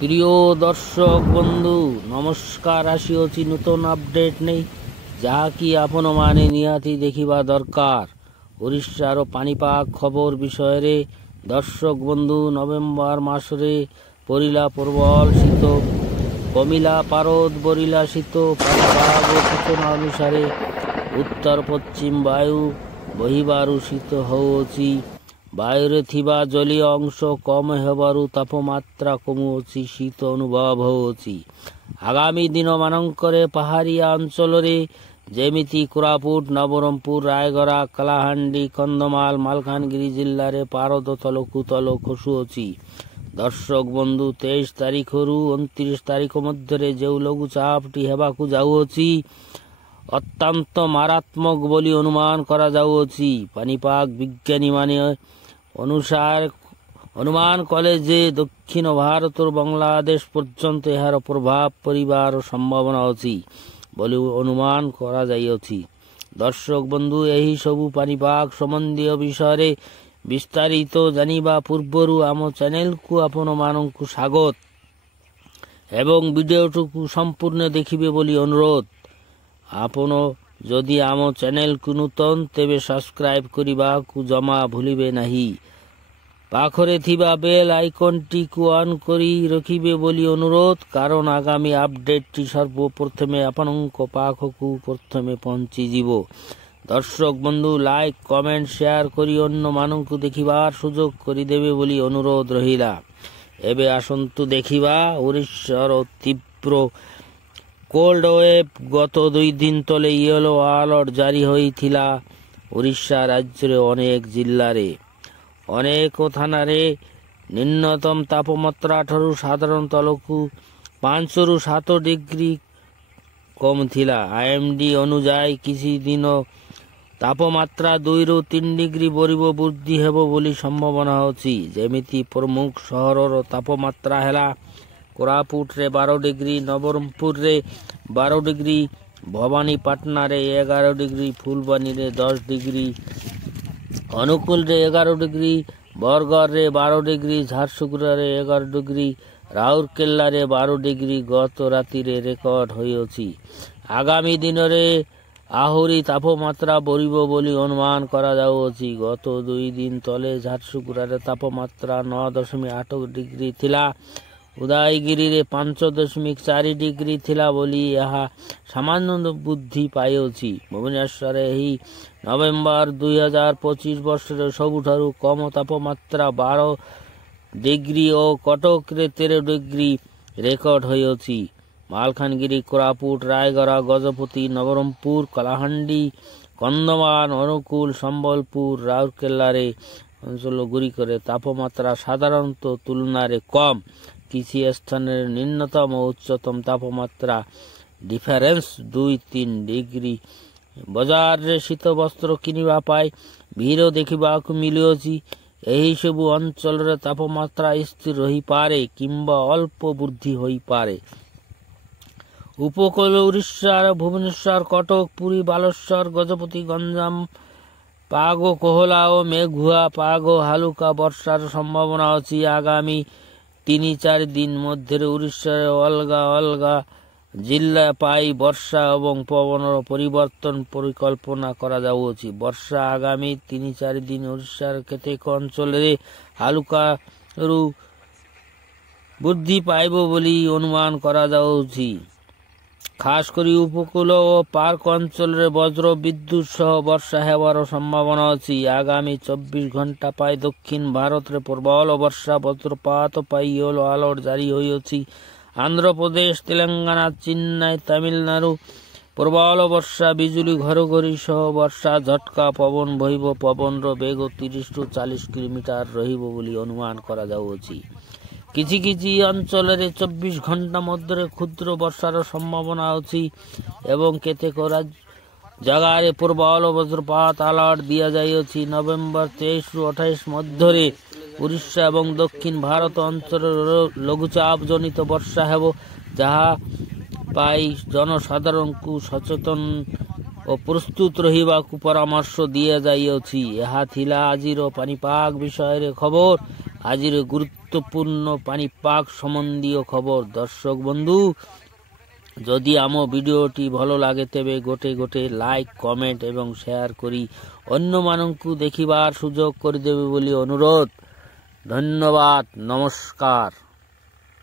প্রিয় দর্শক বন্ধু নমস্କାର। আসিଅଛି ନୂତନ ଅପଡେଟ୍ ନେଇ, ଯାହାକି ଆପଣମାନେ ନିହାତି ଦେଖିବା ଦରକାର। ଓଡ଼ିଶାର ପାଣିପାଗ ଖବର ବିଷୟରେ ଦର୍ଶକ ବନ୍ଧୁ, ନଭେମ୍ବର ମାସରେ ପରିଲା ପ୍ରବଳ ଶୀତ, କମିଲା ପାରଦ ବଢ଼ିଲା ଶୀତ। ପାଣିପାଗ ସୂଚନା ଅନୁସାରେ ଉତ୍ତର ପଶ୍ଚିମ ବାୟୁ ବହିବାରୁ ଶୀତ ହେଉଅଛି। ବାୟୁରେ ଥିବା ଜଳୀୟ ଅଂଶ କମ୍ ହେବାରୁ ତାପମାତ୍ରା କମୁଅଛି, ଶୀତ ଅନୁଭବ ହେଉଅଛି। ଆଗାମୀ ଦିନମାନଙ୍କରେ ପାହାଡ଼ିଆ ଅଞ୍ଚଳରେ ଯେମିତି କୋରାପୁଟ, ନବରଙ୍ଗପୁର, ରାୟଗଡ଼ା, କଳାହାଣ୍ଡି, କନ୍ଧମାଳ, ମାଲକାନଗିରି ଜିଲ୍ଲାରେ ପାରଦ ତଳକୁ ତଳ ଖସୁଅଛି। ଦର୍ଶକ ବନ୍ଧୁ, 23 ତାରିଖରୁ 29 ତାରିଖ ମଧ୍ୟରେ ଯେଉଁ ଲଘୁଚାପଟି ହେବାକୁ ଯାଉଅଛି, ଅତ୍ୟନ୍ତ ମାରାତ୍ମକ ବୋଲି ଅନୁମାନ କରାଯାଉଅଛି। ପାଣିପାଗ ବିଜ୍ଞାନୀମାନେ ଅନୁମାନ କଲେ ଯେ ଦକ୍ଷିଣ ଭାରତରୁ ବାଂଲାଦେଶ ପର୍ଯ୍ୟନ୍ତ ଏହାର ପ୍ରଭାବ ପଡ଼ିବାର ସମ୍ଭାବନା ଅଛି ବୋଲି ଅନୁମାନ କରାଯାଇଅଛି। ଦର୍ଶକ ବନ୍ଧୁ, ଏହି ସବୁ ପାଣିପାଗ ସମ୍ବନ୍ଧୀୟ ବିଷୟରେ ବିସ୍ତାରିତ ଜାଣିବା ପୂର୍ବରୁ ଆମ ଚ୍ୟାନେଲକୁ ଆପଣମାନଙ୍କୁ ସ୍ୱାଗତ ଏବଂ ଭିଡ଼ିଓଟିକୁ ସମ୍ପୂର୍ଣ୍ଣ ଦେଖିବେ ବୋଲି ଅନୁରୋଧ। ଆପଣ ଯଦି ଆମ ଚ୍ୟାନେଲକୁ ନୂତନ, ତେବେ ସବସ୍କ୍ରାଇବ୍ କରିବାକୁ ଜମା ଭୁଲିବେ ନାହିଁ। ପାଖରେ ଥିବା ବେଲ୍ ଆଇକନ୍ଟିକୁ ଅନ୍ କରି ରଖିବେ ବୋଲି ଅନୁରୋଧ, କାରଣ ଆଗାମୀ ଅପଡେଟ୍ଟି ସର୍ବପ୍ରଥମେ ଆପଣଙ୍କ ପାଖକୁ ପ୍ରଥମେ ପହଞ୍ଚିଯିବ। ଦର୍ଶକ ବନ୍ଧୁ, ଲାଇକ୍, କମେଣ୍ଟ, ସେୟାର କରି ଅନ୍ୟମାନଙ୍କୁ ଦେଖିବାର ସୁଯୋଗ କରିଦେବେ ବୋଲି ଅନୁରୋଧ ରହିଲା। ଏବେ ଆସନ୍ତୁ ଦେଖିବା ଓଡ଼ିଶାର ତୀବ୍ର କୋଲ୍ଡ ୱେଭ୍। ଗତ 2 ଦିନ ତଳେ ୟେଲୋ ଆଲର୍ଟ ଜାରି ହୋଇଥିଲା। ଓଡ଼ିଶା ରାଜ୍ୟର ଅନେକ ଜିଲ୍ଲାରେ, ଅନେକ ଥାନାରେ ନିମ୍ନତମ ତାପମାତ୍ରା ଠାରୁ ସାଧାରଣ ତଳକୁ 5ରୁ 7 ଡିଗ୍ରୀ କମ୍ ଥିଲା। IMD ଅନୁଯାୟୀ କିଛି ଦିନ ତାପମାତ୍ରା 2ରୁ 3 ଡିଗ୍ରୀ ବୃଦ୍ଧି ହେବ ବୋଲି ସମ୍ଭାବନା ଅଛି। ଯେମିତି ପ୍ରମୁଖ ସହରର ତାପମାତ୍ରା ହେଲା କୋରାପୁଟରେ 12 ଡିଗ୍ରୀ, ନବରଙ୍ଗପୁରରେ 12 ଡିଗ୍ରୀ, ଭବାନୀପାଟଣାରେ 11 ଡିଗ୍ରୀ, ଫୁଲବାଣୀରେ 10 ଡିଗ୍ରୀ, ଅନୁଗୁଳରେ 11 ଡିଗ୍ରୀ, ବରଗଡ଼ରେ 12 ଡିଗ୍ରୀ, ଝାରସୁଗୁଡ଼ାରେ 11 ଡିଗ୍ରୀ, ରାଉରକେଲାରେ 12 ଡିଗ୍ରୀ ଗତ ରାତିରେ ରେକର୍ଡ ହୋଇଅଛି। ଆଗାମୀ ଦିନରେ ଆହୁରି ତାପମାତ୍ରା ବଢ଼ିବ ବୋଲି ଅନୁମାନ କରାଯାଉଅଛି। ଗତ 2 ଦିନ ତଳେ ଝାରସୁଗୁଡ଼ାରେ ତାପମାତ୍ରା 9.8 ଡିଗ୍ରୀ ଥିଲା। ଉଦୟଗିରିରେ 5.4 ଡିଗ୍ରୀ ଥିଲା ବୋଲି ଏହା ସାମାନ୍ୟ ବୃଦ୍ଧି ପାଇଅଛି। ଭୁବନେଶ୍ୱରରେ ଏହି ନଭେମ୍ବର 2025 ବର୍ଷରେ ସବୁଠାରୁ କମ୍ ତାପମାତ୍ରା 12 ଡିଗ୍ରୀ ଓ କଟକରେ 13 ଡିଗ୍ରୀ ରେକର୍ଡ ହୋଇଅଛି। ମାଲକାନଗିରି, କୋରାପୁଟ, ରାୟଗଡ଼ା, ଗଜପତି, ନବରଙ୍ଗପୁର, କଳାହାଣ୍ଡି, କନ୍ଧମାଳ, ଅନୁଗୁଳ, ସମ୍ବଲପୁର, ରାଉରକେଲାରେ ଅଞ୍ଚଳଗୁଡ଼ିକରେ ତାପମାତ୍ରା ସାଧାରଣତଃ ତୁଳନାରେ କମ୍। କିଛି ସ୍ଥାନରେ ନିମ୍ନତମ ଓ ଉଚ୍ଚତମ ତାପମାତ୍ରା ଡିଫରେନ୍ସ 2-3 ଡିଗ୍ରୀ। ବଜାରରେ ଶୀତ ବସ୍ତ୍ର କିଣିବା ପାଇଁ ଭିଡ଼ ଦେଖିବାକୁ ମିଳୁଅଛି। ଏହିସବୁ ଅଞ୍ଚଳରେ ତାପମାତ୍ରା ସ୍ଥିର ରହିପାରେ କିମ୍ବା ଅଳ୍ପ ବୃଦ୍ଧି ହୋଇପାରେ। ଉପକୂଳ ଓଡ଼ିଶାର ଭୁବନେଶ୍ୱର, କଟକ, ପୁରୀ, ବାଲେଶ୍ୱର, ଗଜପତି, ଗଞ୍ଜାମ ପାଗ କୋହଲା ଓ ମେଘୁଆ ପାଗ। ହାଲୁକା ବର୍ଷାର ସମ୍ଭାବନା ଅଛି। ଆଗାମୀ 3-4 ଦିନ ମଧ୍ୟରେ ଓଡ଼ିଶାର ଅଲଗା ଅଲଗା ଜିଲ୍ଲା ପାଇଁ ବର୍ଷା ଏବଂ ପବନର ପରିବର୍ତ୍ତନ ପରିକଳ୍ପନା କରାଯାଉଅଛି। ବର୍ଷା ଆଗାମୀ 3-4 ଦିନ ଓଡ଼ିଶାର କେତେକ ଅଞ୍ଚଳରେ ହାଲୁକାରୁ ବୃଦ୍ଧି ପାଇବ ବୋଲି ଅନୁମାନ କରାଯାଉଛି। ଖାସ କରି ଉପକୂଳ ଓ ପାର୍କ ଅଞ୍ଚଳରେ ବଜ୍ର ବିଦ୍ୟୁତ୍ ସହ ବର୍ଷା ହେବାର ସମ୍ଭାବନା ଅଛି। ଆଗାମୀ 24 ଘଣ୍ଟା ପାଇଁ ଦକ୍ଷିଣ ଭାରତରେ ପ୍ରବଳ ବର୍ଷା ବଜ୍ରପାତ ପାଇଁ ୟେଲୋ ଆଲର୍ଟ ଜାରି ହୋଇଅଛି। ଆନ୍ଧ୍ରପ୍ରଦେଶ, ତେଲେଙ୍ଗାନା, ଚେନ୍ନାଇ, ତାମିଲନାଡୁ ପ୍ରବଳ ବର୍ଷା, ବିଜୁଳି, ଘଡ଼ଘଡ଼ି ସହ ବର୍ଷା, ଝଟକା ପବନ ବହିବ। ପବନର ବେଗ 30ରୁ 40 କିଲୋମିଟର ରହିବ ବୋଲି ଅନୁମାନ କରାଯାଉଅଛି। କିଛି କିଛି ଅଞ୍ଚଳରେ 24 ଘଣ୍ଟା ମଧ୍ୟରେ କ୍ଷୁଦ୍ର ବର୍ଷାର ସମ୍ଭାବନା ଅଛି ଏବଂ କେତେକ ଜାଗାରେ ପ୍ରବଳ ବଜ୍ରପାତ ଆଲର୍ଟ ଦିଆଯାଇଅଛି। ନଭେମ୍ବର 23ରୁ 28 ମଧ୍ୟରେ ଓଡ଼ିଶା ଏବଂ ଦକ୍ଷିଣ ଭାରତ ଅଞ୍ଚଳରେ ଲଘୁଚାପ ଜନିତ ବର୍ଷା ହେବ, ଯାହା ପାଇଁ ଜନସାଧାରଣଙ୍କୁ ସଚେତନ ଓ ପ୍ରସ୍ତୁତ ରହିବାକୁ ପରାମର୍ଶ ଦିଆଯାଇଅଛି। ଏହା ଥିଲା ଆଜିର ପାଣିପାଗ ବିଷୟରେ ଖବର। আজির গুরুত্বপূর্ণ পানিপাগ সম্বন্ধীয় খবর। দর্শক বন্ধু, যদি ଆମ ଭିଡିଓଟି ଭଲ ଲାଗେ ତେବେ ଗୋଟେ ଲାଇକ୍, କମେଣ୍ଟ ଏବଂ ସେୟାର କରି ଅନ୍ୟମାନଙ୍କୁ ଦେଖିବାର ସୁଯୋଗ କରିଦେବେ ବୋଲି ଅନୁରୋଧ। ଧନ୍ୟବାଦ। ନମସ୍କାର।